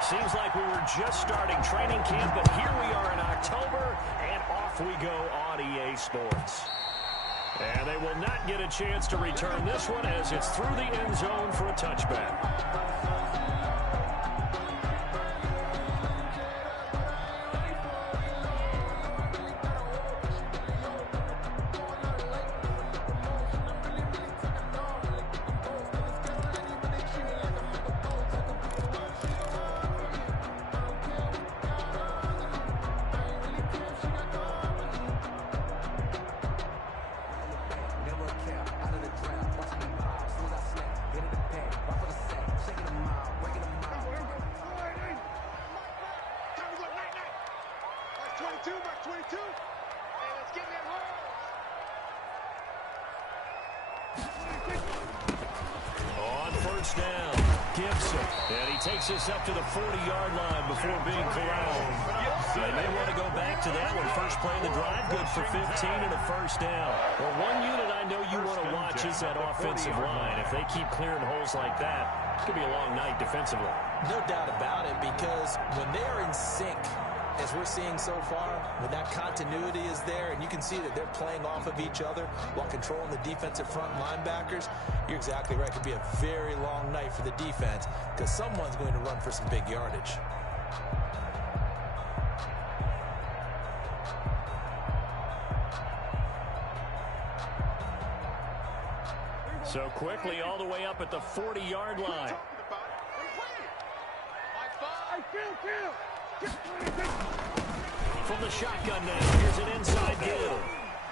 Seems like we were just starting training camp, but here we are in October, and off we go on EA Sports. And they will not get a chance to return this one as it's through the end zone for a touchback. On first down, Gibson. And he takes us up to the 40-yard line before being corralled. They may want to go back to that one. First play of the drive, good for 15 and a first down. Well, one unit I know you want to watch is that offensive line. If they keep clearing holes like that, it's going to be a long night defensively. No doubt about it, because when they're in sync, as we're seeing so far, when that continuity is there, and you can see that they're playing off of each other while controlling the defensive front linebackers, you're exactly right. It could be a very long night for the defense because someone's going to run for some big yardage. So quickly all the way up at the 40-yard line. From the shotgun now, here's an inside give.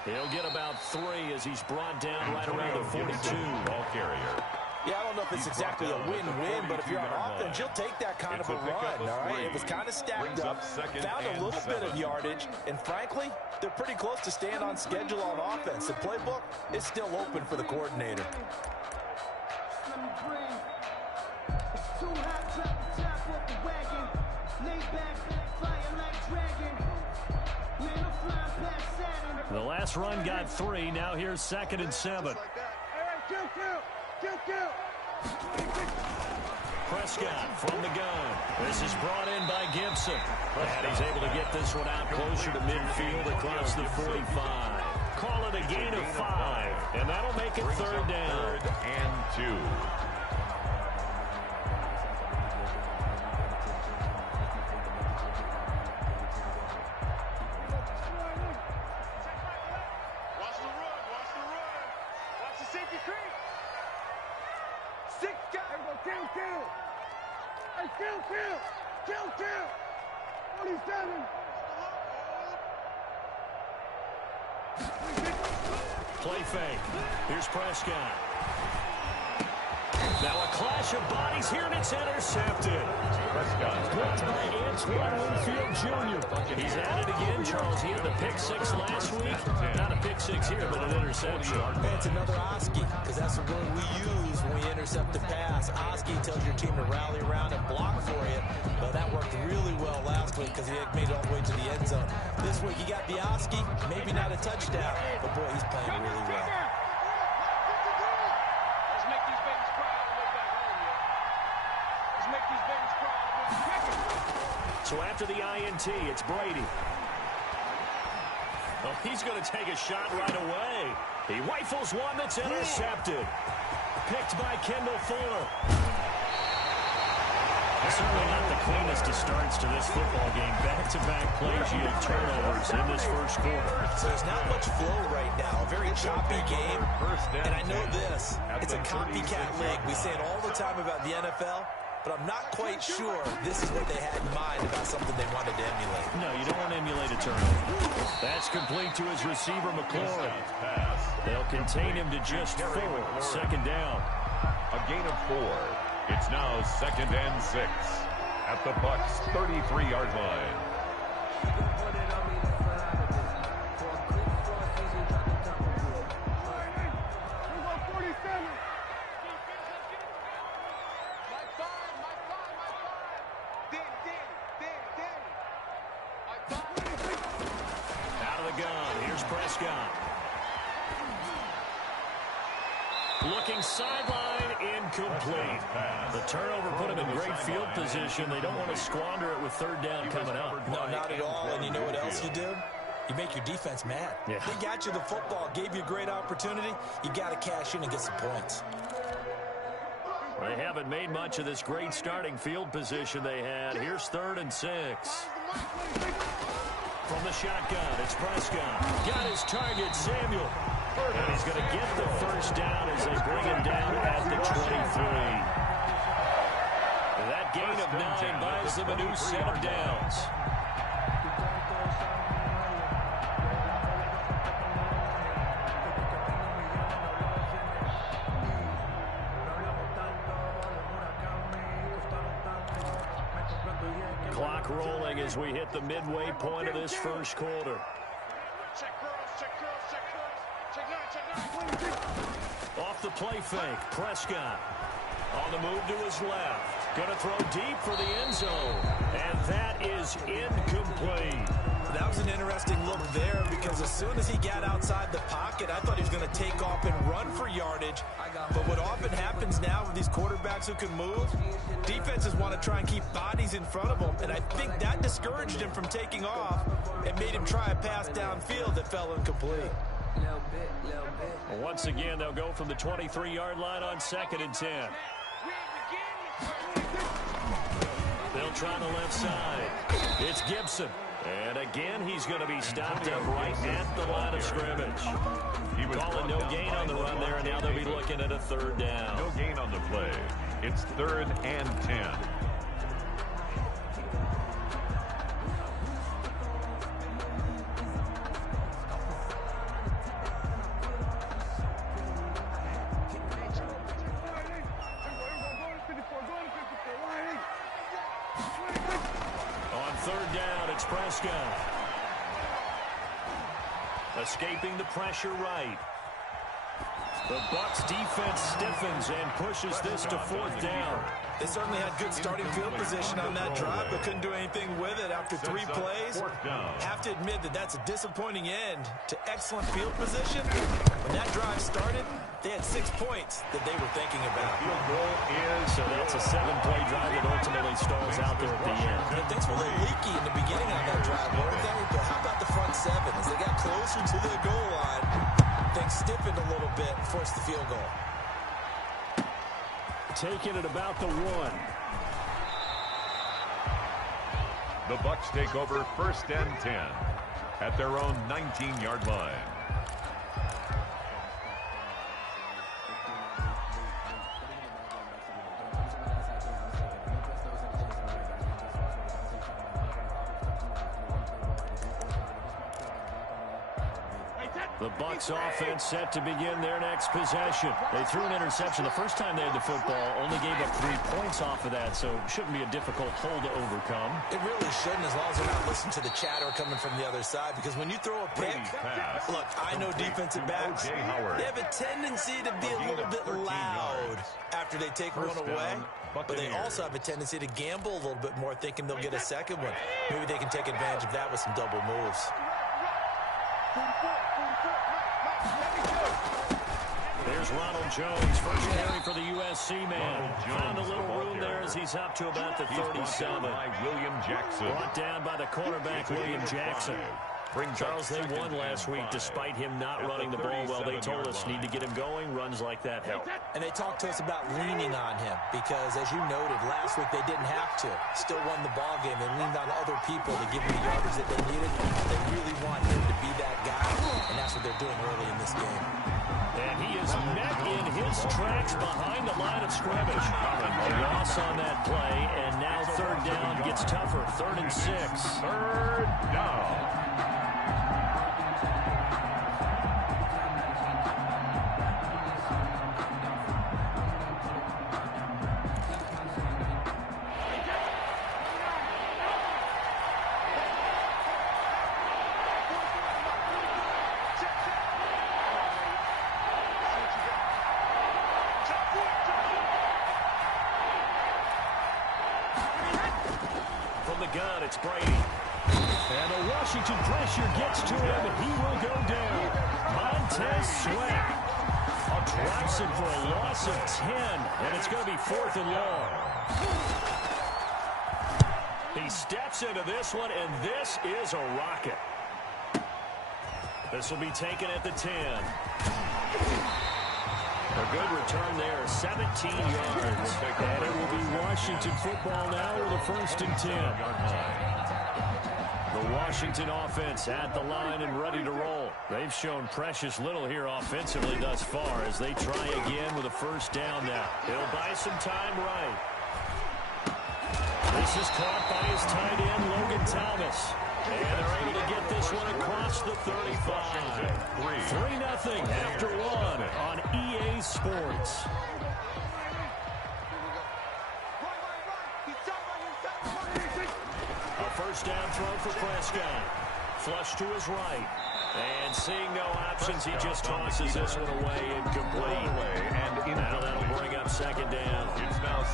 He'll get about 3 as he's brought down right around the 42. Ball carrier. Yeah, I don't know if it's exactly a win-win, but if you're on offense, you'll take that kind of a run, all right? It was kind of stacked up, found a little bit of yardage, and frankly, they're pretty close to staying on schedule on offense. The playbook is still open for the coordinator. The last run got 3. Now here's 2nd and 7. Prescott from the gun. This is brought in by Gibson. And he's able to get this one out closer to midfield across the 45. Call it a gain of 5. And that'll make it 3rd down. 3rd and 2. Play fake. Here's Prescott. Now a clash of bodies here, and it's intercepted. Prescott. Blocked by Antoine Winfield Jr. He's at it again, Charles. He had the pick 6 last week. Not a pick 6 here, but an interception. It's another Oski, because that's the word we use when we intercept the pass. Oski tells your team to rally around and block for you. Well, that worked really well last week because he had made it all the way to the end zone. This week, he got the Oski, maybe not a touchdown, but boy, he's playing really well. So after the INT, it's Brady. Well, he's going to take a shot right away. He rifles one that's intercepted. Picked by Kendall Fuller. Certainly not the cleanest of starts to this football game. Back-to-back plays yield turnovers in this first quarter. So there's not much flow right now. A very choppy game. And I know this. It's a copycat league. We say it all the time about the NFL. But I'm not quite sure this is what they had in mind about something they wanted to emulate. No, you don't want to emulate a turnover. That's complete to his receiver, McLaurin. They'll contain him to just 4. 2nd down. A gain of 4. It's now 2nd and 6 at the Bucs' 33-yard line. Looking sideline, incomplete. The turnover put him in great field position. They don't want to squander it with third down coming up. No, not at all. And you know what else you do? You make your defense mad. Yeah. They got you the football, gave you a great opportunity. You got to cash in and get some points. They haven't made much of this great starting field position they had. Here's 3rd and 6. From the shotgun, it's Prescott. Got his target, Samuel. And he's going to get the first down as they bring him down at the 23. That gain of 9 buys them a new set of downs. Clock rolling as we hit the midway point of this first quarter. Off the play fake, Prescott on the move to his left. Going to throw deep for the end zone. And that is incomplete. That was an interesting look there because as soon as he got outside the pocket, I thought he was going to take off and run for yardage. But what often happens now with these quarterbacks who can move, defenses want to try and keep bodies in front of them. And I think that discouraged him from taking off and made him try a pass downfield that fell incomplete. Once again, they'll go from the 23-yard line on 2nd and 10. They'll try the left side. It's Gibson. And again, he's going to be stopped up right at the line of scrimmage. Calling no gain on the run there, and now they'll be looking at a 3rd down. No gain on the play. It's 3rd and 10. On 3rd down, it's Prescott. Escaping the pressure right. The Bucs defense stiffens and pushes this to 4th down. They certainly had good starting field position on that drive, but couldn't do anything with it after 3 plays. Have to admit that that's a disappointing end to excellent field position. When that drive started, they had 6 points that they were thinking about. Field goal is So that's a 7-play drive that ultimately stalls out there at the end. And things were a little leaky in the beginning on that drive, weren't they? But how about the front 7? As they got closer to the goal line, things stiffened a little bit and forced the field goal. Taking it about the 1. the Bucs take over 1st and 10 at their own 19-yard line. The Bucs offense set to begin their next possession. They threw an interception the first time they had the football, only gave up 3 points off of that, so it shouldn't be a difficult hole to overcome. It really shouldn't, as long as they're not listening to the chatter coming from the other side, because when you throw a pick, look, I know defensive backs, they have a tendency to be a little bit loud after they take one away, but they also have a tendency to gamble a little bit more, thinking they'll get a second one. Maybe they can take advantage of that with some double moves. There's Ronald Jones, first carry for the USC man. Found a little room there as he's up to about the 37. William Jackson. Brought down by the cornerback, William Jackson. Charles, they won last week despite him not running the ball well. They told us need to get him going. Runs like that help. And they talked to us about leaning on him because, as you noted, last week they didn't have to. Still won the ball game. They leaned on other people to give them the yardage that they needed. They really want him to be that guy, and that's what they're doing early in this game. And he is met in his tracks behind the line of scrimmage. A loss on that play, and now 3rd down gets tougher. 3rd and 6. 3rd down. It's Brady. And the Washington pressure gets to him, and he will go down. Montez Sweat. A Drops it for a loss of 10, and it's going to be 4th and long. He steps into this one, and this is a rocket. This will be taken at the 10. A good return there, 17 yards. And it will be Washington football now with a 1st and 10. The Washington offense at the line and ready to roll. They've shown precious little here offensively thus far as they try again with a 1st down now. He'll buy some time right. This is caught by his tight end, Logan Thomas. And they're able to get this one across the 35. 3-0 after 1 on EA Sports. A 1st down throw for Prescott. Flush to his right. And seeing no options, he just tosses this one away incomplete. And now that'll bring up 2nd down.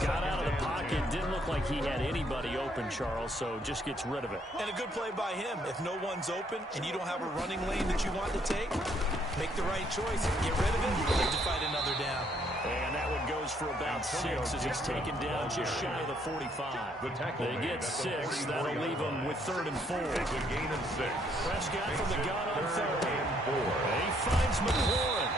Got out of the pocket. Didn't look like he had anybody open, Charles, so just gets rid of it. And a good play by him. If no one's open and you don't have a running lane that you want to take, make the right choice. Get rid of it. You live to fight another down. And that one goes for about 6 as he's taken down just shy of the 45. They get 6. That'll leave them with 3rd and 4. It's a gain of 6. Prescott from the gun on 3rd. And he finds McLaurin.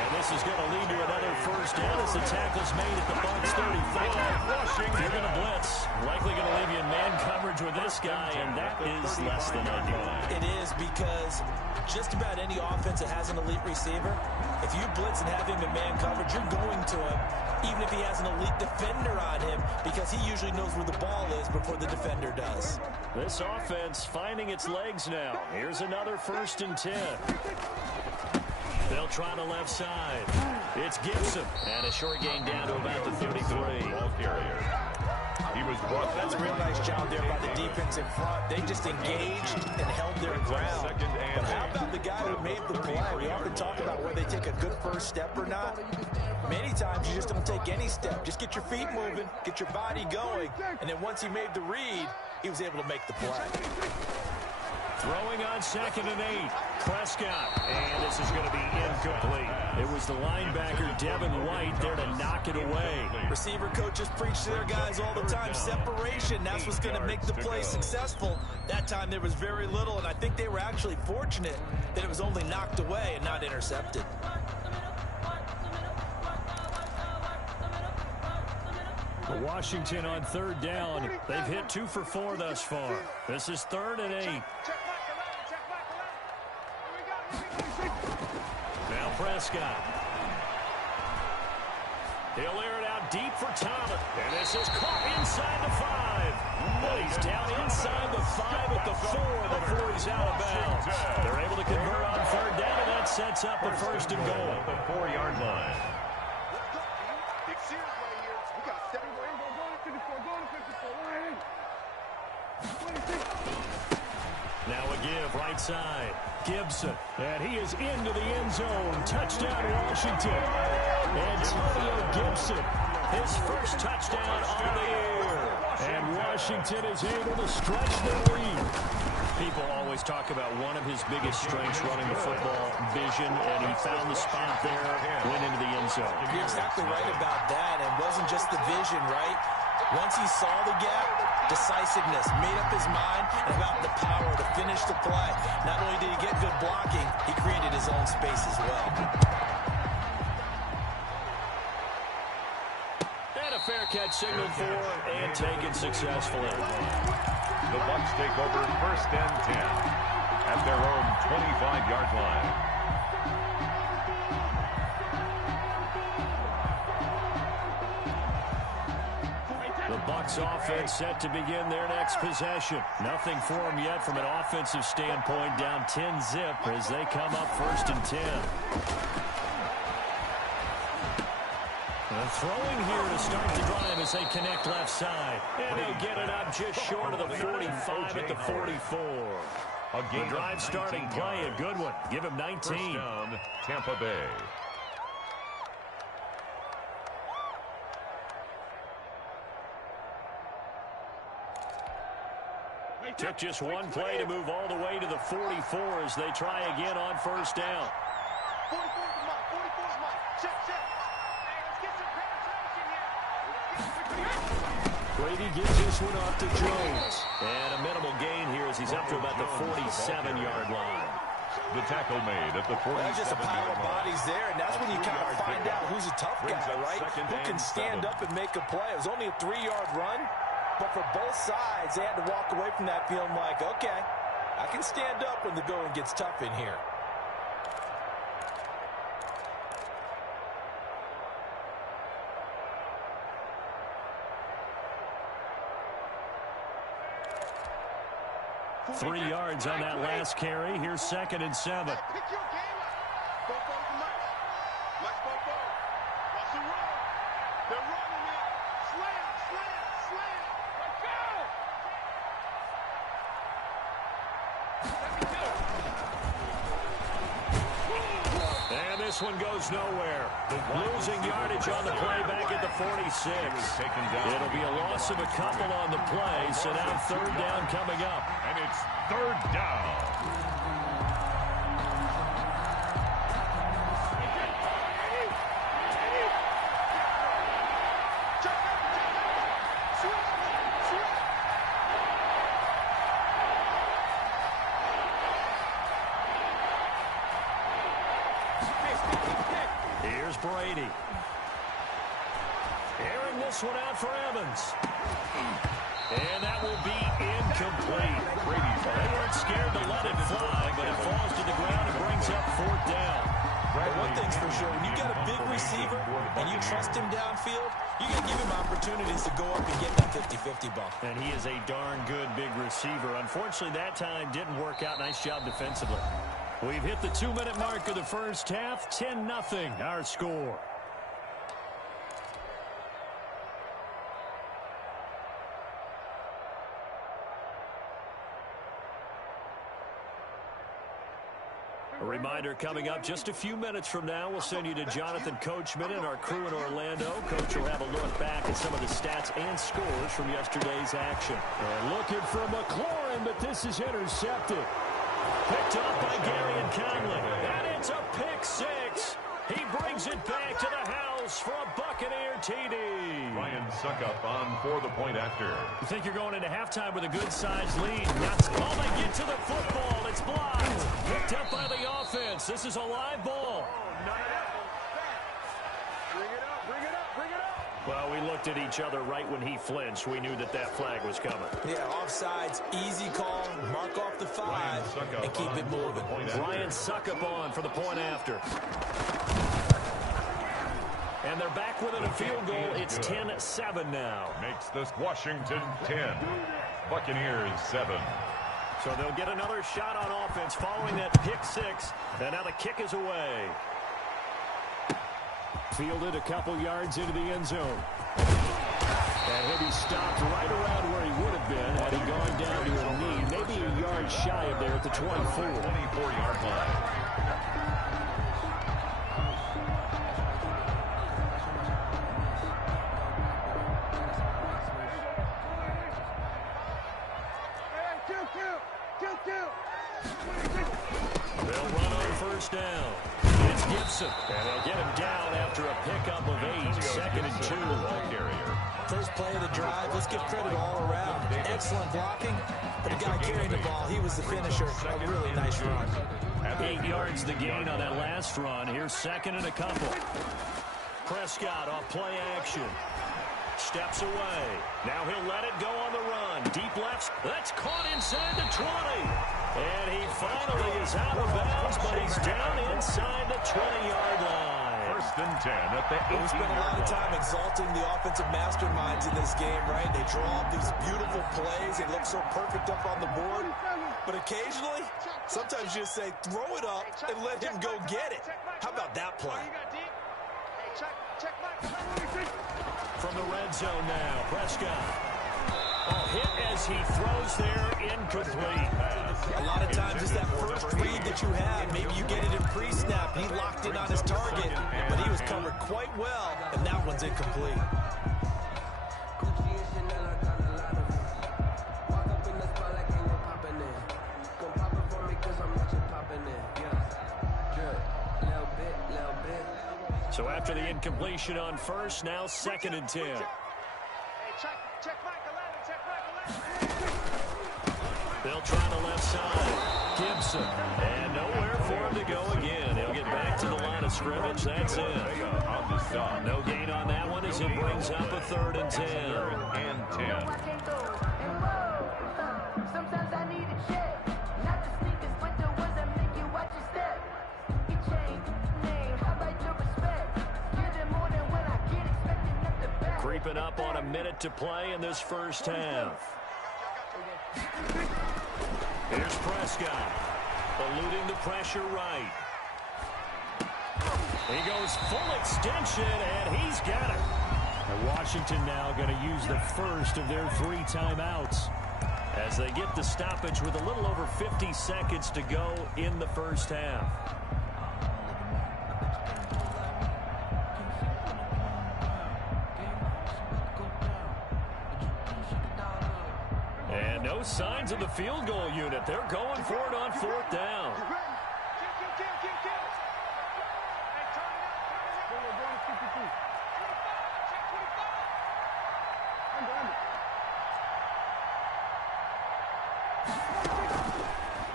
And this is going to lead to another 1st down as the tackle's made at the Bucs 35. If you're going to blitz, likely going to leave you in man coverage with this guy, and that is less than ideal. It is, because just about any offense that has an elite receiver, if you blitz and have him in man coverage, you're going to him, even if he has an elite defender on him, because he usually knows where the ball is before the defender does. This offense finding its legs now. Here's another 1st and 10. They'll try the left side. It's Gibson. And a short gain down to about the 33. Ball carrier. He was brought. That's a real nice job there by the defense in front. They just engaged and held their ground. But how about the guy who made the play? We often talk about whether they take a good 1st step or not. Many times you just don't take any step. Just get your feet moving, get your body going, and then once he made the read, he was able to make the play. Throwing on 2nd and 8. Prescott. And this is going to be incomplete. It was the linebacker, Devin White, there to knock it away. Receiver coaches preach to their guys all the time. Separation, that's what's going to make the play successful. That time there was very little, and I think they were actually fortunate that it was only knocked away and not intercepted. Washington on 3rd down. They've hit 2 for 4 thus far. This is 3rd and 8. Now Prescott. He'll air it out deep for Thomas. And this is caught inside the 5. But he's down inside the 5 at the 4 before he's out of bounds. They're able to convert on 3rd down, and that sets up a 1st and goal. The 4-yard line. Now a give, right side. Gibson, and he is into the end zone. Touchdown, Washington. Antonio Gibson, his 1st touchdown on the year. And Washington is able to stretch the lead. People always talk about one of his biggest strengths running the football, vision, and he found the spot there, went into the end zone. You're exactly right about that. It wasn't just the vision, right? Once he saw the gap, decisiveness, made up his mind, and about the power to finish the play. Not only did he get good blocking, he created his own space as well. And a fair catch signaled for and taken successfully. The Bucs take over 1st and 10 at their own 25-yard line. Bucs offense set to begin their next possession. Nothing for them yet from an offensive standpoint, down 10-zip as they come up 1st and 10. Throwing here to start the drive as they connect left side. And they'll get it up just short of the 45 at the 44. The drive starting play, a good one. Give him 19. First down, Tampa Bay. Took just one play to move all the way to the 44 as they try again on 1st down. Brady gives this one off to Jones. And a minimal gain here as he's up to about the 47-yard line. The tackle made at the 47-yard line. That's just a pile of bodies there, and that's when you kind of find out who's a tough guy, right? Who can stand up and make a play. It was only a 3-yard run, but for both sides, they had to walk away from that feeling like, okay, I can stand up when the going gets tough in here. Three yards on that last carry. Here's 2nd and 7. Pick your game up. Both over Max. Max, both. Watch the run. They're running it. Slam. Let's go. And this one goes nowhere. Losing yardage on the play back at the 46. It'll be a loss of a couple on the play, so now 3rd down coming up. And it's 3rd down. Here's Brady. Airing this one out for Evans. And that will be incomplete. They weren't scared to let it fly, but it falls to the ground and brings up 4th down. But one thing's for sure, when you got a big receiver and you trust him downfield, you can give him opportunities to go up and get that 50-50 ball. And he is a darn good big receiver. Unfortunately, that time didn't work out. Nice job defensively. We've hit the 2-minute mark of the first half. 10-0 our score. A reminder coming up just a few minutes from now. We'll send you to Jonathan Coachman and our crew in Orlando. Coach will have a look back at some of the stats and scores from yesterday's action. And looking for McLaurin, but this is intercepted. Picked up by Gary and Conley. And it's a pick six. He brings it back to the house for a Buccaneer TD. Ryan Suckup on for the point after. You think you're going into halftime with a good-sized lead. That's all they get to the football. It's blocked. Picked up by the offense. This is a live ball. Bring it up. Well, we looked at each other right when he flinched. We knew that that flag was coming. Yeah, offsides, easy call, mark off the 5, and keep it moving. Ryan Suckup on for the point after. And they're back within a field goal. It's 10-7 now. Makes this Washington 10. Buccaneers 7. So they'll get another shot on offense following that pick six. And now the kick is away. Fielded a couple yards into the end zone. And he'll be stopped right around where he would have been had he gone down to a knee. Maybe a yard shy of there at the 24. 24-yard line. They'll run on first down. It's Gibson. And they'll get him down after a pickup of 8. 2nd and 2. First play of the drive. Let's give credit all around. Excellent blocking. But the guy carrying the ball, he was the finisher. A really nice run. 8 yards the gain on that last run. Here's 2nd and a couple. Prescott off play action. Steps away. Now he'll let it go on the run. Deep left. That's caught inside the 20. And he finally is out of bounds, but he's down inside the 20-yard line. 1st and 10 at the 18-yard line. We spent a lot of time exalting the offensive masterminds in this game, right? They draw up these beautiful plays. They look so perfect up on the board. But occasionally, sometimes you just say, throw it up and let him go get it. How about that play? From the red zone now, Prescott. Hit as he throws there, incomplete. A lot of times it's that first read that you have. Maybe you get it in pre-snap. He locked in on his target, but he was covered quite well, and that one's incomplete. So after the incompletion on first, now 2nd and 10. Hey, check Mike 11, check Mike 11. They'll try the left side. Gibson. And nowhere for him to go again. He'll get back to the line of scrimmage. That's it. No gain on that one as it brings up a 3rd and 10. 3rd and 10. Sometimes I need a check. Not the sneakers, but the ones that make you watch your step. You change name, how about your respect? Give it more than when I get expecting up the back. Creeping up on a minute to play in this first half. Here's Prescott. Eluding the pressure right. He goes full extension, and he's got it. And Washington now going to use the first of their 3 timeouts as they get the stoppage with a little over 50 seconds to go in the first half. And no signs of the field goal unit. They're going for it on 4th down.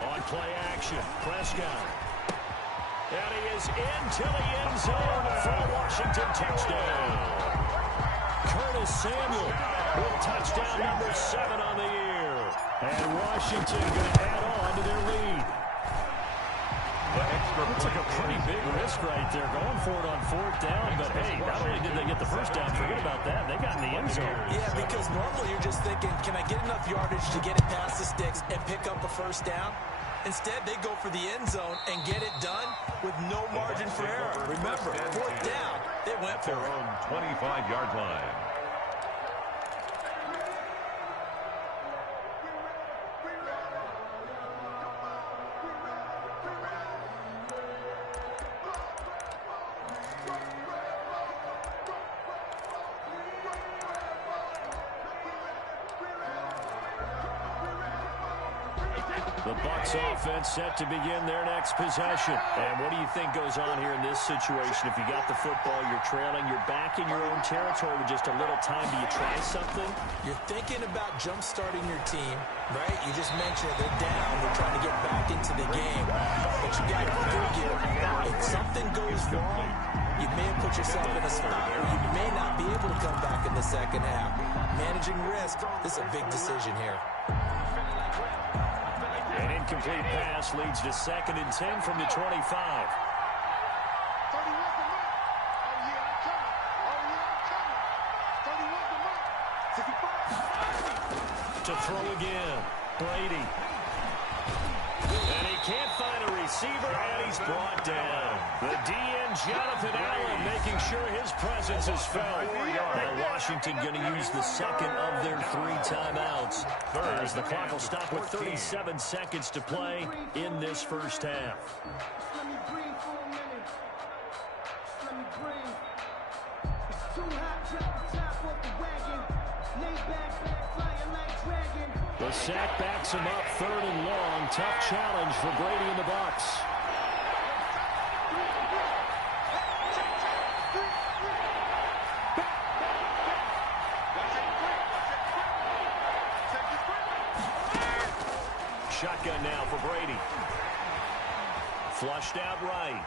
On play action, Prescott. And he is into the end zone for a Washington touchdown. Curtis Samuel with touchdown number 7 on the year. And Washington going to add on to their lead. Looks like a pretty big risk right there, going for it on 4th down. But, hey, not only did they get the first down, forget about that, they got in the end zone. Yeah, because normally you're just thinking, can I get enough yardage to get it past the sticks and pick up a first down? Instead, they go for the end zone and get it done with no margin for error. Remember, 4th down, they went for it. 25-yard line. The Bucs offense set to begin their next possession. And what do you think goes on here in this situation? If you got the football, you're trailing, you're back in your own territory with just a little time. Do you try something? You're thinking about jump-starting your team, right? You just mentioned it. They're down. They're trying to get back into the game. But you got to figure, if something goes wrong, you may have put yourself in a spot where you may not be able to come back in the second half. Managing risk, this is a big decision here. An incomplete pass leads to 2nd and 10 from the 25. 31's the mark. Oh, yeah, I'm coming. Oh, yeah, I'm coming. 31's the mark. 55. To throw again, Brady. And he can't find a receiver, and he's brought down. The DN, Jonathan Allen, making sure his presence is felt. And Washington going to use the 2nd of their 3 timeouts, as the clock will stop with 37 seconds to play in this first half. Let me breathe for a minute. Let me breathe. It's too hot, drop the top off the wagon. Lay back, flying like dragon. The sack backs him up 3rd and long. Tough challenge for Brady and the Bucs. Shotgun now for Brady. Flushed out right.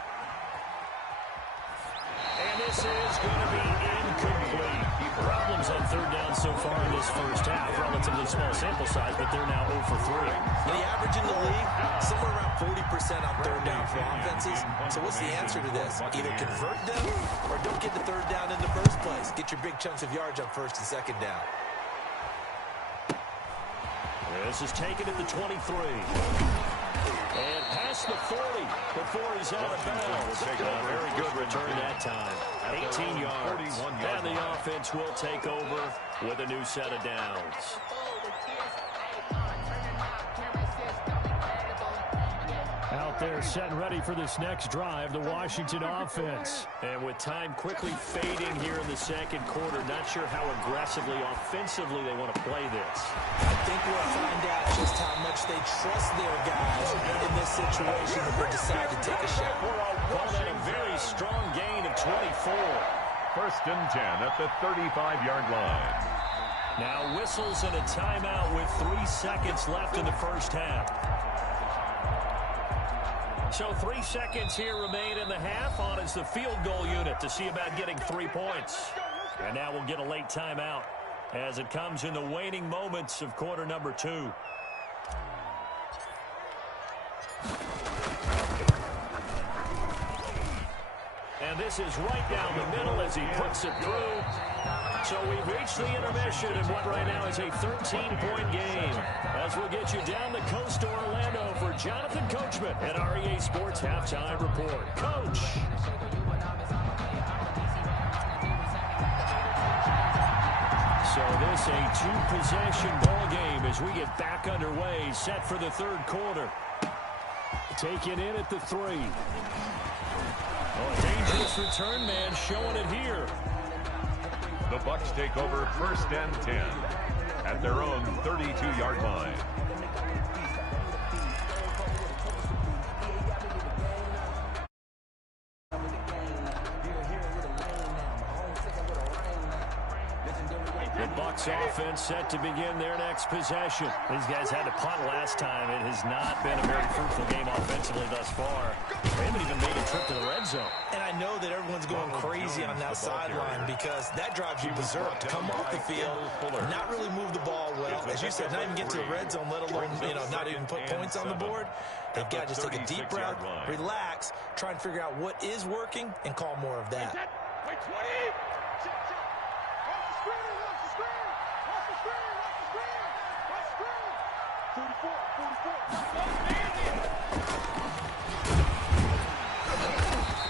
And this is going to be incomplete. Problems on 3rd down so far in this first half. Relatively small sample size, but they're now 0 for 3. The average in the league, somewhere around 40% on 3rd down for offenses. So what's the answer to this? Either convert them or don't get the 3rd down in the first place. Get your big chunks of yards on 1st and 2nd down. This is taken at the 23. And past the 40 before he's out of bounds. A very good return that time. 18 yards. And the offense will take over with a new set of downs. Out They're set and ready for this next drive, the Washington offense. And with time quickly fading here in the second quarter, not sure how aggressively, offensively they want to play this. I think we'll find out just how much they trust their guys in this situation if they decide to take a shot. Call that a very strong gain of 24. First and 10 at the 35-yard line. Now whistles and a timeout with 3 seconds left in the first half. So 3 seconds here remain in the half on as the field goal unit to see about getting 3 points. And now we'll get a late timeout as it comes in the waning moments of quarter number 2. And this is right down the middle as he puts it through. So we've reached the intermission in what right now is a 13-point game. As we'll get you down the coast to Orlando for Jonathan Coachman at REA Sports Halftime Report. Coach. So this a two-possession ball game as we get back underway, set for the third quarter. Taken in at the 3. Oh, a dangerous return man showing it here. The Bucs take over first and 10 at their own 32-yard line. The Bucs offense set to begin their next possession. These guys had to punt last time. It has not been a very fruitful game offensively thus far. They haven't even made a trip to the red zone. And I know that everyone's going crazy on that sideline because that drives you berserk to come off the field, not really move the ball well. As you said, not even get to the red zone, let alone, not even put points on the board. They've got to just take a deep breath, relax, try and figure out what is working, and call more of that. Wait, 20. Watch the screen. Watch the screen. Watch the screen. 44.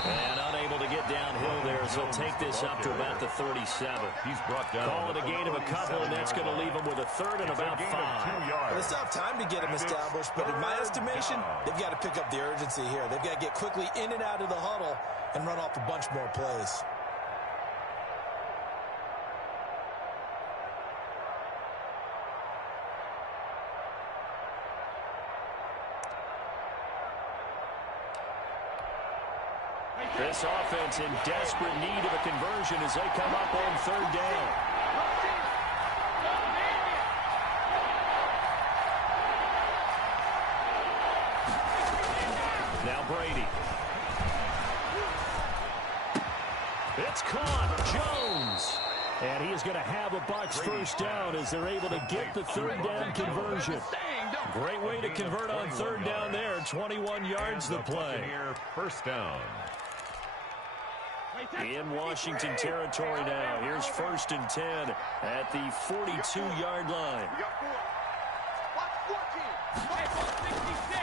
And unable to get downhill there, so he'll take this up to about the 37. He's brought down. Call it a gain of a couple, and that's going to leave him with a third and about 5. Well, they still have time to get him established, but in my estimation, they've got to pick up the urgency here. They've got to get quickly in and out of the huddle and run off a bunch more plays. This offense in desperate need of a conversion as they come up on third down. Now Brady. It's caught. Jones. And he is going to have a Bucs first down as they're able to get the third down conversion. Great way to convert on third down there. 21 yards the play. First down. In Washington territory now. Here's first and 10 at the 42-yard line.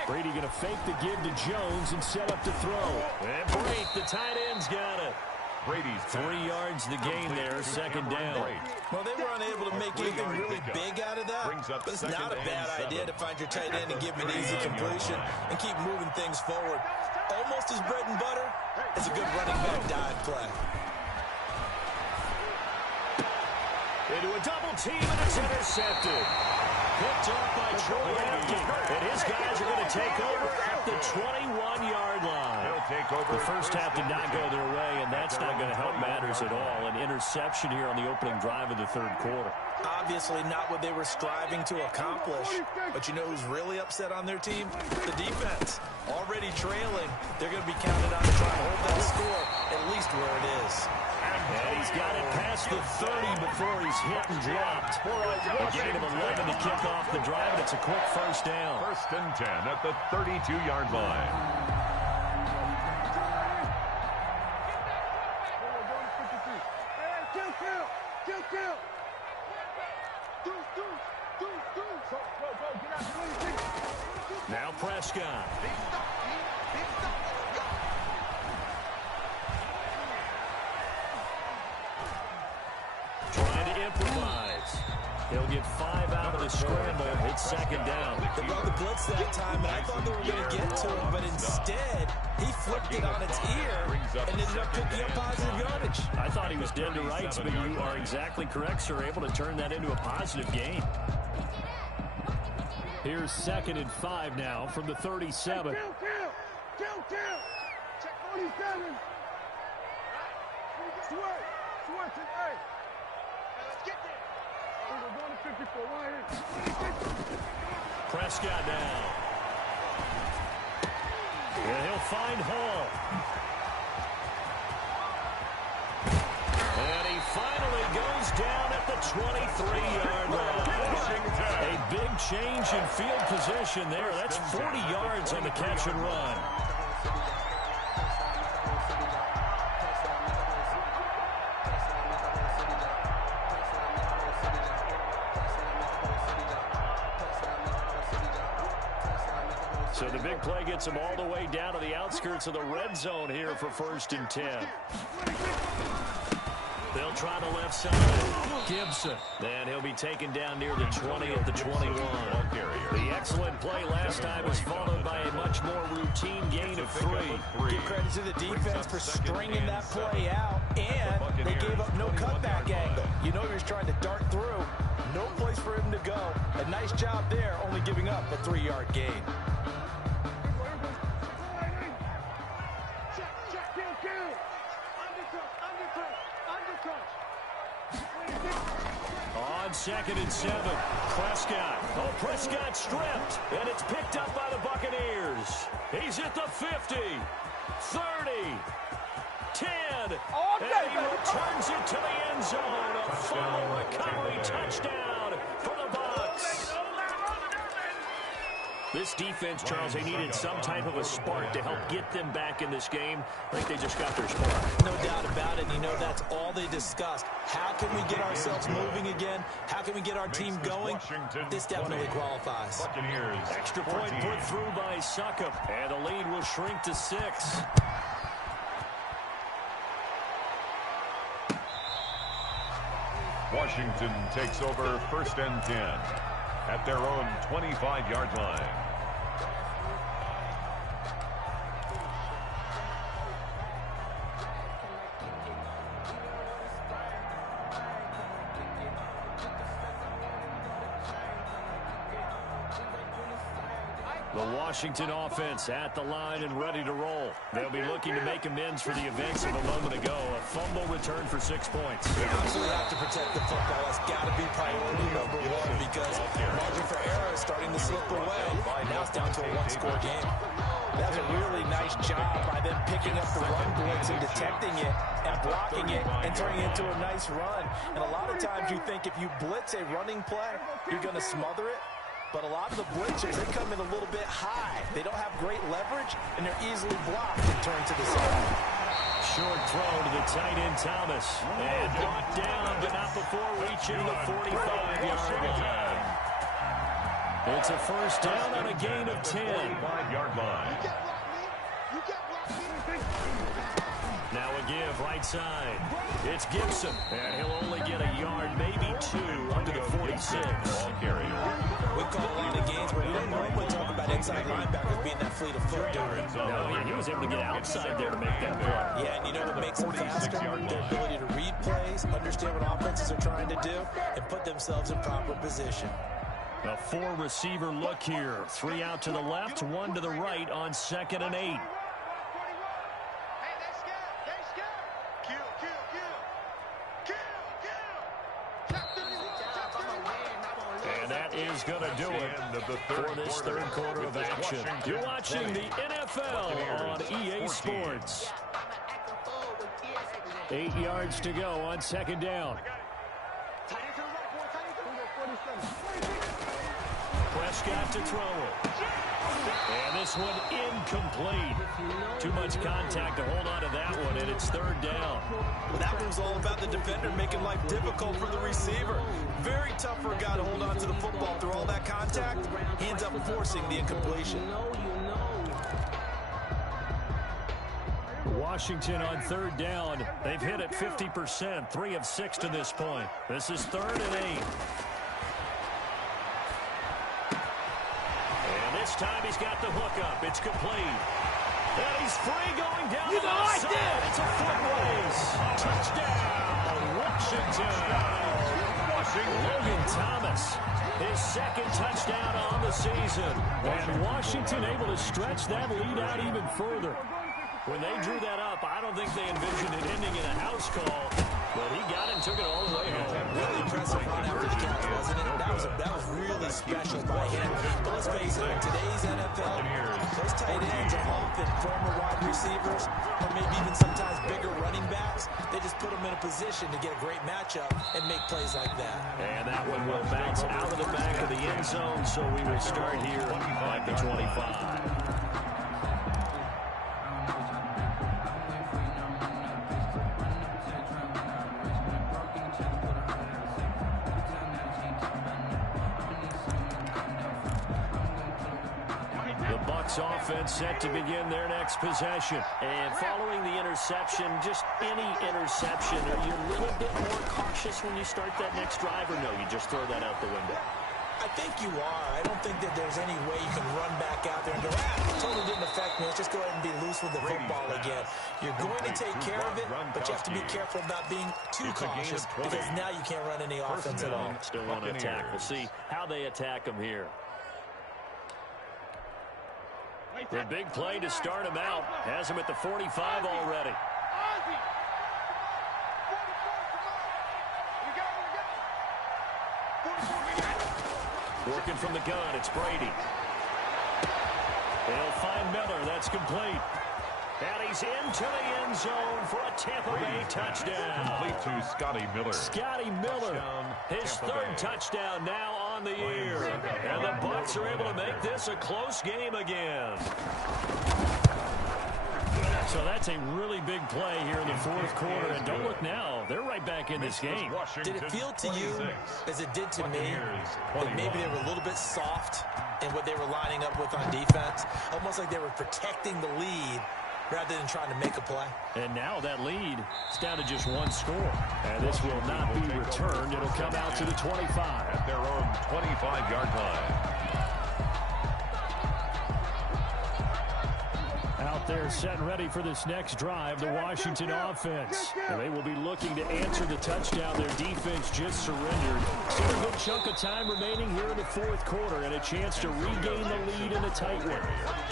Brady going to fake the give to Jones and set up to throw. And break. The tight end's got it. Brady's 3 yards the gain there, second down. Well, they were unable to make anything really big out of that, but it's not a bad idea to find your tight end and give him an easy completion and keep moving things forward. Almost as bread and butter as a good running back dive play. Into a double team, and it's intercepted. Picked off by Troy Apke, and his guys are going to take over at the 21-yard line. The first half did not go their way, and that's not going to help matters at all. An interception here on the opening drive of the third quarter. Obviously not what they were striving to accomplish, but you know who's really upset on their team? The defense. Already trailing, they're going to be counted on to try and hold that score at least where it is. And he's got it past the 30 before he's hit and dropped. A gain of 11 to kick off the drive, and it's a quick first down. First and 10 at the 32-yard line. Now Prescott. Trying to improvise. He'll get 5 out of the scramble. It's second down. They brought the blitz that time, and I thought they were going to get to him, but instead, he flipped it on its ear and ended up picking up positive yardage. I thought he was dead to rights, but you are exactly correct, sir. Able to turn that into a positive gain. Here's 2nd and 5 now from the 37. Kill. Check 47. Switch. Hey, let's get there. We're going to 54. Prescott now. And he'll find Hall. And he finally goes down at the 23-yard line. A big change in field position there. That's 40 yards on the catch and run. So the big play gets him all the way down to the outskirts of the red zone here for 1st and 10. They'll try the left side. Gibson. And he'll be taken down near the 20 at the 21. The excellent play last time was followed by a much more routine gain of 3. Give credit to the defense for stringing that play out, and they gave up no cutback angle. You know he was trying to dart through. No place for him to go. A nice job there, only giving up a 3-yard gain. On 2nd and 7, Prescott. Oh, Prescott stripped, and it's picked up by the Buccaneers. He's at the 50, 30, 10, and he returns it to the end zone. A full recovery touchdown for the Bucs. This defense, Charles, they needed some type of a spark to help get them back in this game. I think they just got their spark. No doubt about it. You know, that's all they discussed. How can we get ourselves moving again? How can we get our team going? This definitely qualifies. Extra point put through by Succop, and the lead will shrink to 6. Washington takes over 1st and 10 at their own 25-yard line. The Washington offense at the line and ready to roll. They'll be looking to make amends for the events of a moment ago. A fumble return for 6 points. They absolutely have to protect the football. That's got to be priority number 1 because margin for error is starting to slip away. Now it's down to a 1-score game. That's a really nice job by them picking up the run blitz and detecting it and blocking it and turning it into a nice run. And a lot of times you think if you blitz a running play, you're going to smother it. But a lot of the blitzers, they come in a little bit high. They don't have great leverage, and they're easily blocked and turned to the side. Short throw to the tight end, Thomas. And brought down, but not before reaching the 45-yard line. It's a 1st down on a gain of 10. 45-yard line. Now a give right side. It's Gibson, and he'll only get a yard, maybe 2, under the 46. Ball carrier. We call a lot of games, but we don't normally talk about inside linebackers being that fleet of foot, do we? No, yeah, he was able to get outside there to make that play. Yeah, and you know what makes them faster? Their ability to read plays, understand what offenses are trying to do, and put themselves in proper position. A 4-receiver look here. 3 out to the left, 1 to the right on 2nd and 8. And that is going to do it for this 3rd quarter of action. You're watching the NFL on EA Sports. 8 yards to go on 2nd down. Prescott to throw it. And this one incomplete. Too much contact to hold on to that one, and it's 3rd down. Well, that one's all about the defender making life difficult for the receiver. Very tough for a guy to hold on to the football through all that contact. He ends up forcing the incompletion. Washington on 3rd down. They've hit it 50%, 3 of 6 to this point. This is 3rd and 8. This time he's got the hook up. It's complete. And he's free going down the left side. it. It's a foot race. Touchdown, Washington. Logan Thomas, his second touchdown on the season. And Washington able to stretch that lead out even further. When they drew that up, I don't think they envisioned it ending in a house call, but he got it and took it all the way home. Really impressive run after the catch, wasn't it? That was really special by him. But let's face it, in today's NFL, those tight ends are often former wide receivers or maybe even sometimes bigger running backs. They just put them in a position to get a great matchup and make plays like that. And that one will bounce out of the back of the end zone, so we will start here at the 25. Offense set to begin their next possession. And following the interception, just any interception, are you a little bit more cautious when you start that next drive, or no, you just throw that out the window? I think you are. I don't think that there's any way you can run back out there and go, totally didn't affect me. Let's just go ahead and be loose with the football again. You're going to take care of it, but you have to be careful about being too cautious because now you can't run any offense at all. Still want to attack. We'll see how they attack them here. The big play to start him out. Has him at the 45 already. Working from the gun, it's Brady. They'll find Miller. That's complete. And he's into the end zone for a Tampa Bay touchdown. Complete to Scotty Miller. Scotty Miller, his third touchdown now on the year. And the Bucs are able to make this a close game again. So that's a really big play here in the fourth quarter. And don't look now, they're right back in this game. Did it feel to you, as it did to me, that maybe they were a little bit soft in what they were lining up with on defense? Almost like they were protecting the lead rather than trying to make a play. And now that lead is down to just one score. And this will not be returned. It'll come out to the 25. At their own 25-yard line. Out there set and ready for this next drive, the Washington offense. And they will be looking to answer the touchdown their defense just surrendered. Still a good chunk of time remaining here in the fourth quarter and a chance to regain the lead in a tight one.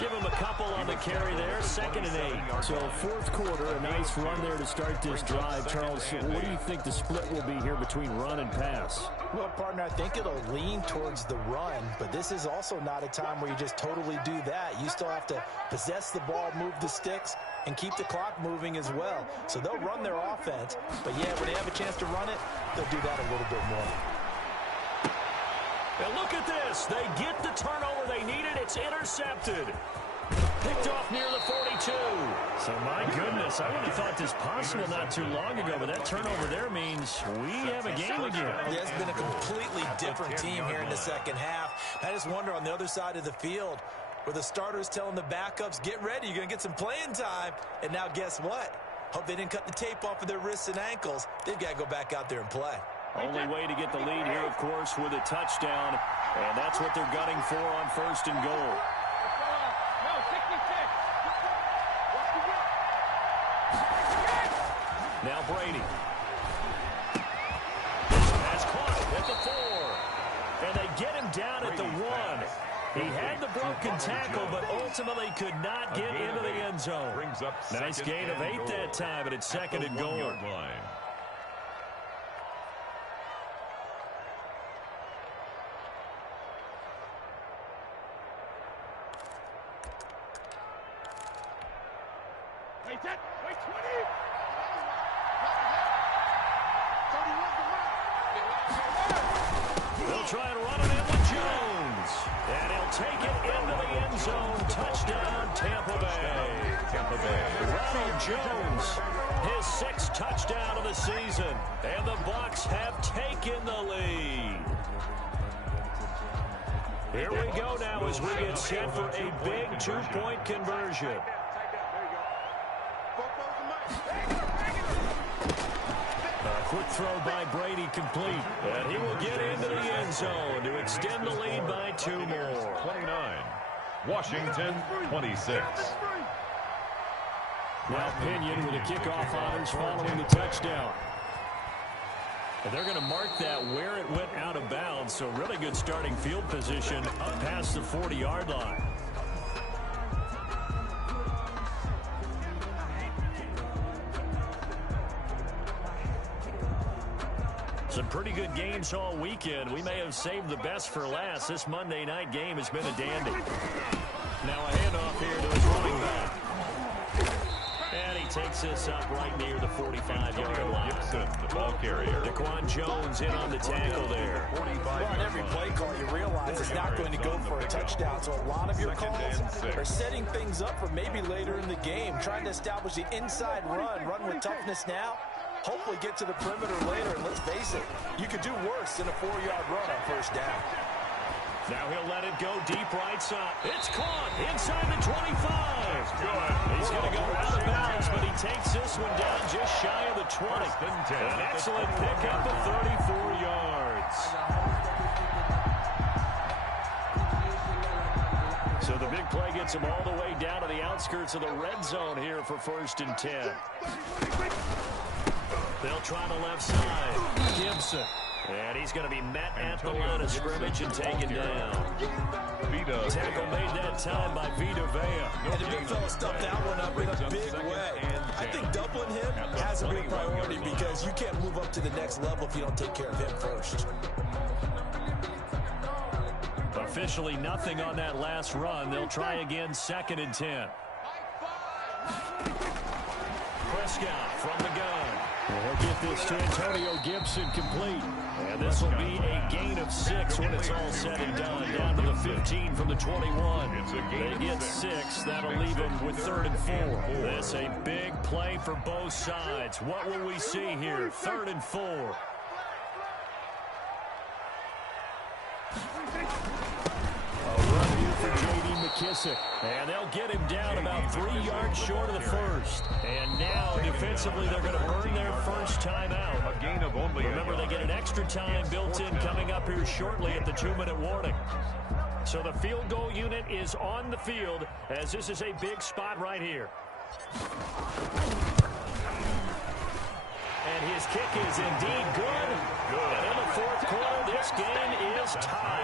Give them a couple on the carry there, 2nd and 8. So fourth quarter, a nice run there to start this drive. Charles, what do you think the split will be here between run and pass? Well, partner, I think it'll lean towards the run, but this is also not a time where you just totally do that. You still have to possess the ball, move the sticks, and keep the clock moving as well. So they'll run their offense, but yeah, when they have a chance to run it, they'll do that a little bit more. And look at this. They get the turnover they needed. It's intercepted. Picked off near the 42. So, my goodness, I would have thought this possible not too long ago, but that turnover there means we have a game again. Yeah, it's been a completely different team here in the second half. I just wonder on the other side of the field where the starters telling the backups, get ready, you're going to get some playing time. And now guess what? Hope they didn't cut the tape off of their wrists and ankles. They've got to go back out there and play. Only way to get the lead here, of course, with a touchdown. And that's what they're gunning for on 1st and goal. Now Brady. Pass caught at the 4. And they get him down at the 1. He had the broken tackle, but ultimately could not get into the end zone. Nice gain of 8 that time, and it's 2nd and goal. Wait 20. They'll try and run it in with Jones. And he'll take it into the end zone. Touchdown, Tampa Bay. Ronald Jones, his 6th touchdown of the season. And the Bucs have taken the lead. Here we go now as we get set for a big 2-point conversion. Quick throw by Brady complete. And he will get into the end zone to extend the lead by 2 more. 29. Washington 26. Now Pinion with a kickoff honors following the touchdown. And they're going to mark that where it went out of bounds, so really good starting field position up past the 40-yard line. Some pretty good games all weekend. We may have saved the best for last. This Monday night game has been a dandy. Now a handoff here to his running back. And he takes this up right near the 45-yard line. Gibson, the ball carrier. Daquan Jones in on the tackle there. Well, on every play call, you realize it's not going to go for a touchdown. So a lot of your calls are setting things up for maybe later in the game, trying to establish the inside run with toughness now. Hopefully get to the perimeter later, and let's face it, you could do worse than a 4-yard run on first down. Now he'll let it go deep right side. It's caught inside the 25. He's going to go out of bounds, but he takes this one down just shy of the 20. An excellent pickup of 34 yards. So the big play gets him all the way down to the outskirts of the red zone here for 1st and 10. They'll try the left side. Gibson. And he's going to be met at the line of scrimmage and taken down. Tackle made that time by Vita Vea. And the big fella stuffed that one up in a big way. I think doubling him has a big priority because you can't move up to the next level if you don't take care of him first. Officially nothing on that last run. They'll try again 2nd and 10. Prescott from the gun. He'll get this to Antonio Gibson complete. And this will be a gain of 6 when it's all said and done. Down to the 15 from the 21. They get 6. That'll leave them with 3rd and 4. This a big play for both sides. What will we see here? 3rd and 4. McKissick. And they'll get him down about 3 yards short of the first. And now, defensively, they're going to burn their first timeout. A gain of only. Remember, they get an extra time built in coming up here shortly at the 2-minute warning. So the field goal unit is on the field as this is a big spot right here. And his kick is indeed good. And in the 4th quarter, this game is tied.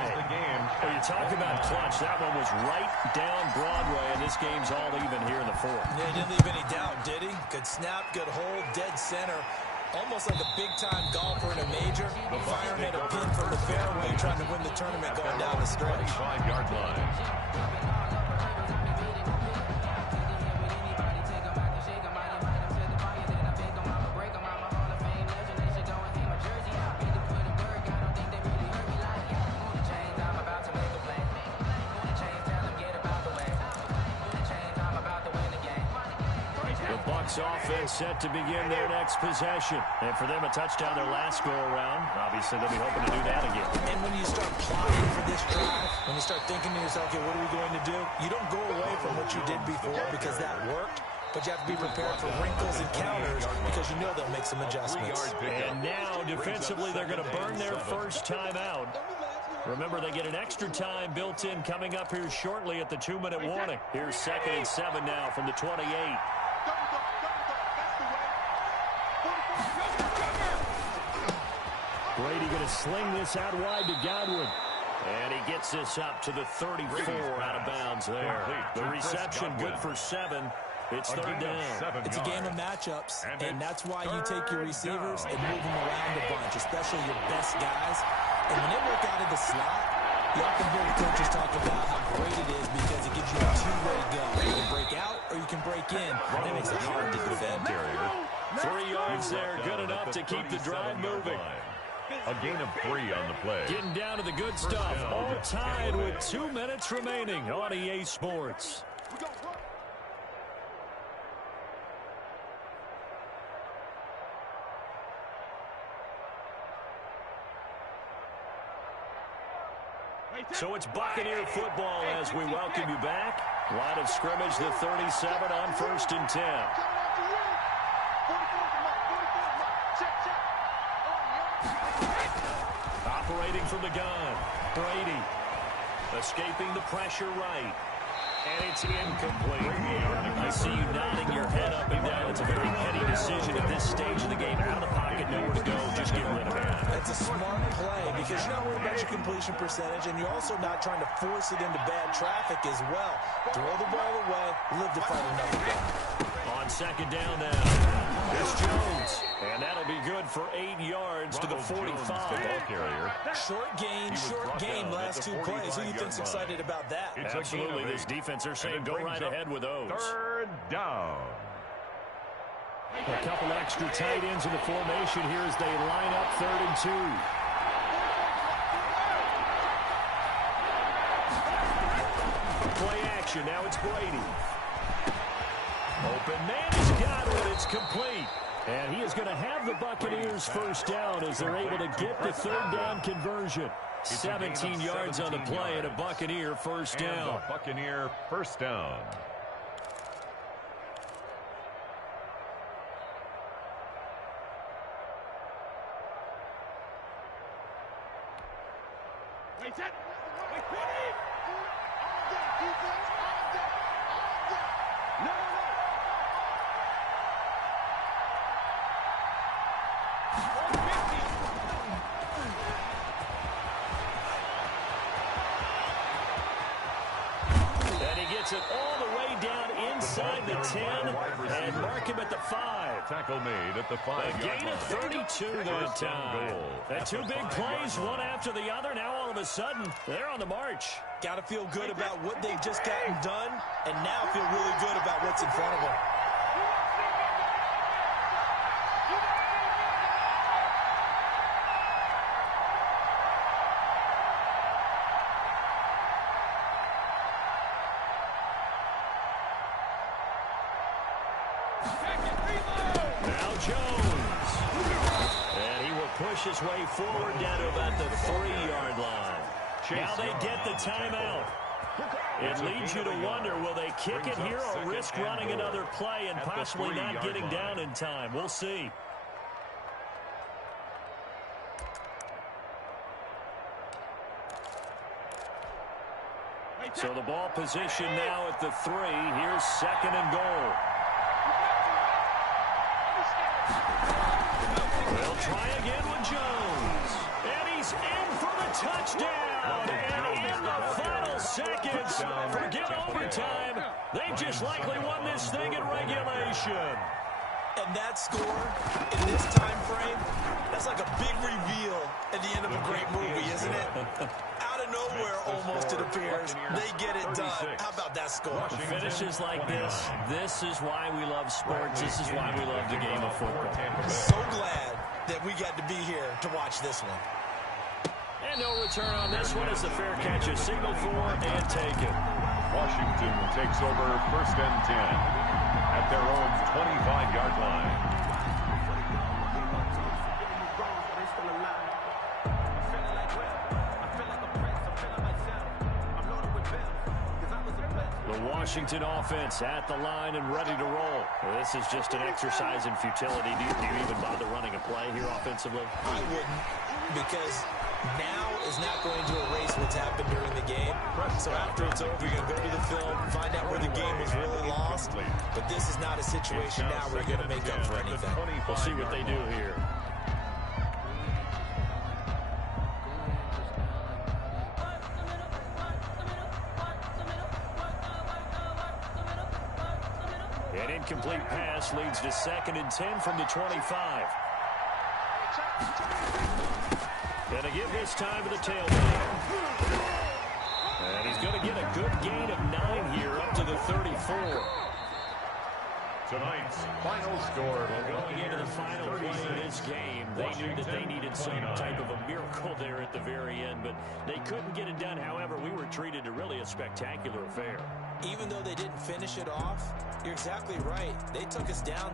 Well, you talk about clutch. That one was right down Broadway, and this game's all even here in the 4th. Yeah, he didn't leave any doubt, did he? Good snap, good hold, dead center. Almost like a big-time golfer in a major. Firing at a pin from the fairway, trying to win the tournament going down the stretch. 5-yard line. Offense set to begin their next possession. And for them, a touchdown their last go-around. Obviously, they'll be hoping to do that again. And when you start plotting for this drive, when you start thinking to yourself, okay, what are we going to do? You don't go away from what you did before because that worked. But you have to be prepared for wrinkles and counters because you know they'll make some adjustments. And now, defensively, they're going to burn their first time out. Remember, they get an extra time built in coming up here shortly at the 2-minute warning. Here's 2nd and 7 now from the 28. Brady going to sling this out wide to Godwin. And he gets this up to the 34 out of bounds there. The reception good for 7. It's 3rd down. It's a game of matchups, and that's why you take your receivers and move them around a bunch, especially your best guys. And when they work out of the slot, you often hear the coaches talk about how great it is because it gives you a two-way go. You can break out or you can break in. That makes it hard to defend. 3 yards there, good enough to keep the drive moving. A gain of 3 on the play. Getting down to the good stuff. All tied with 2 minutes remaining on EA Sports. So it's Buccaneer football as we welcome you back. Line of scrimmage, the 37 on 1st and 10. Operating from the gun, Brady. Escaping the pressure right. And it's incomplete. I see you nodding your head up and down. It's a very petty decision at this stage of the game. Out of the pocket, nowhere to go. Just get rid of it. That's a smart play because you're not worried about your completion percentage, and you're also not trying to force it into bad traffic as well. Throw the ball away, live to fight another down. On second down now, it's Jones. And that'll be good for 8 yards to the 45. Short gain, last two plays. Who do you think's excited about that? Absolutely, this defense are saying go right ahead with those. Third down. A couple extra tight ends in the formation here as they line up 3rd and 2. Play action, now it's Brady. Open man has got it, it's complete. And he is going to have the Buccaneers first down as they're able to get the 3rd down conversion. 17 yards on the play and a Buccaneer first down. Buccaneer first down. Wait, set. Wait, Brady. All day, defense. All day. All day. No. And he gets it all the way down inside the 10 and mark him at the 5. Tackle made at the 5. A gain of 32 that time. And 2 big plays, one after the other. Now all of a sudden, they're on the march. Got to feel good about what they've just gotten done, and now feel really good about what's in front of them. Now Jones. And he will push his way forward down to about the 3-yard line. Now they get the timeout. It leads you to wonder, will they kick it here or risk running another play and possibly not getting down in time? We'll see. So the ball position now at the 3. Here's 2nd and goal. They'll try again with Jones. And he's in for the touchdown. And in the final seconds, forget overtime. They just likely won this thing in regulation. And that score in this time frame, that's like a big reveal at the end of a great movie, isn't it? Out of nowhere, almost, it appears. They get it done. How about that score? Finishes like this is why we love sports. This is why we love the game of football. So glad that we got to be here to watch this one. And no return on this one as the fair catch is signaled for and taken. Washington takes over 1st and 10 at their own 25-yard line. The Washington offense at the line and ready to roll. This is just an exercise in futility. Do you even bother running a play here offensively? I wouldn't, because now is not going to erase what's happened during the game. So after it's over, you're going to go to the film, find out where the game was really lost. But this is not a situation now where you're going to make up for anything. We'll see what they do here. An incomplete pass leads to 2nd and 10 from the 25. And a give this time to the tailback. And he's going to get a good gain of 9 here up to the 34. Tonight's final score. Well, going into the final play of this game, they knew that they needed some type of a miracle there at the very end, but they couldn't get it done. However, we were treated to really a spectacular affair. Even though they didn't finish it off, you're exactly right. They took us down.